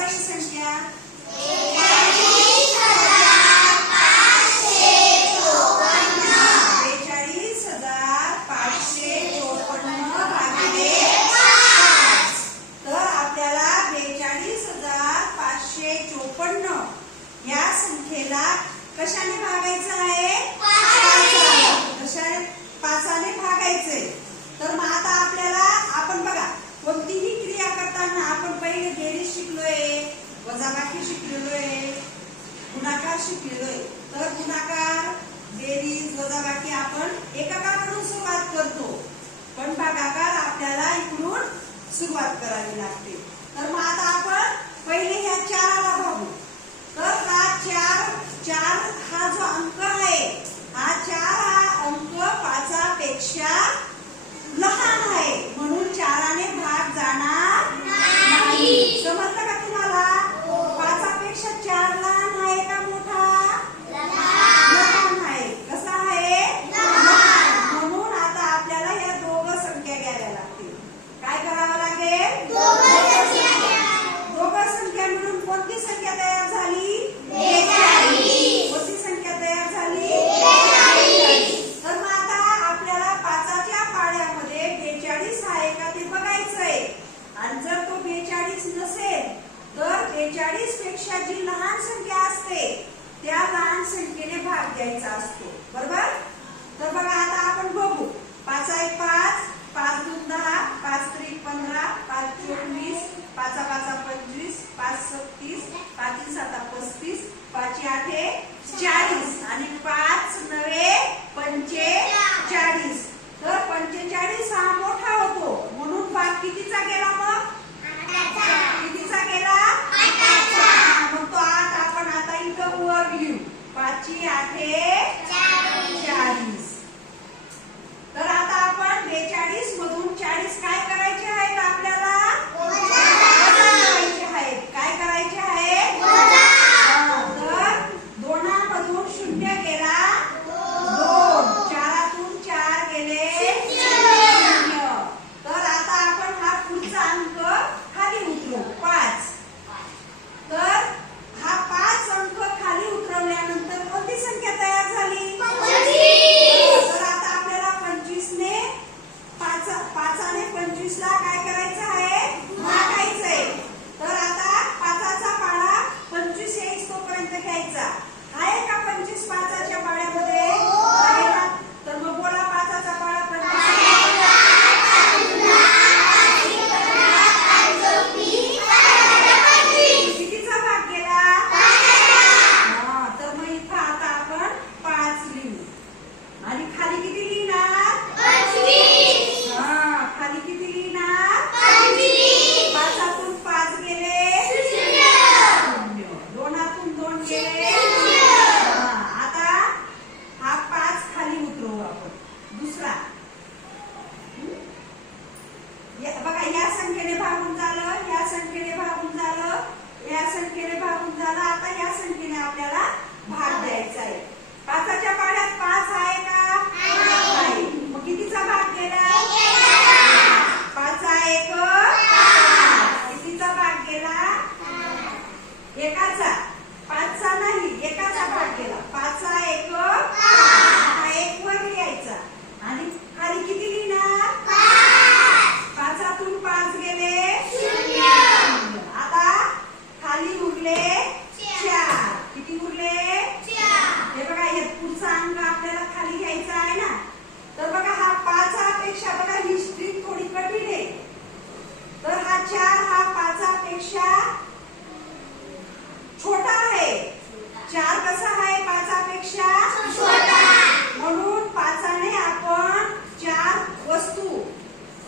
vai em Santiago? Sim. शिकलेलोय तर गुणाकार बेरीज वजाबाकी आपण एकाकाकडून सुरुवात करतो. पण भागाकार आपल्याला इकडून सुरुवात करावी लागते. तर मग आता आपण पहिले ह्या चार द्यायचा असतो. बरोबर? तर बघा आता आपण बघू. पाच एक पाच पाच दोन दहा पाच त्रिक पंधरा पाच चोवीस पाच पाच पंचवीस पाच सत्तीस पाच सात पस्तीस पाच आठ चाळीस. आणि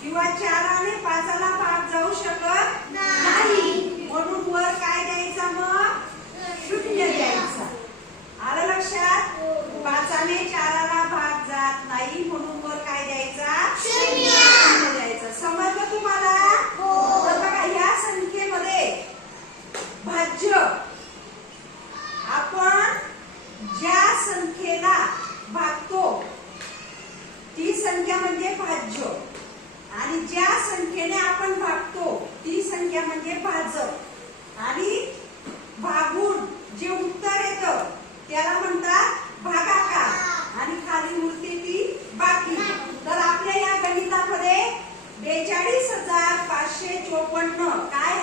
किंवा चार आणि पाचाला भाग जाऊ शकत नाही. म्हणून वर काय द्यायचा मग? शून्य द्यायचा. आलं लक्षात? पाचाने चार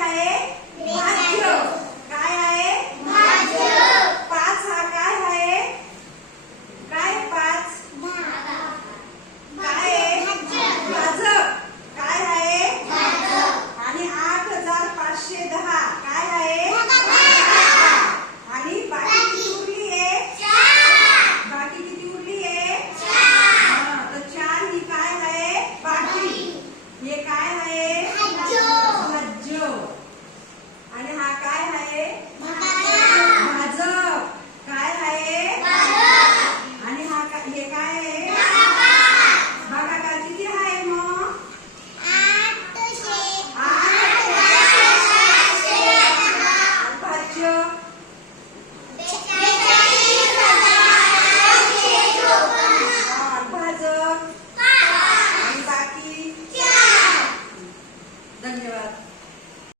आहे.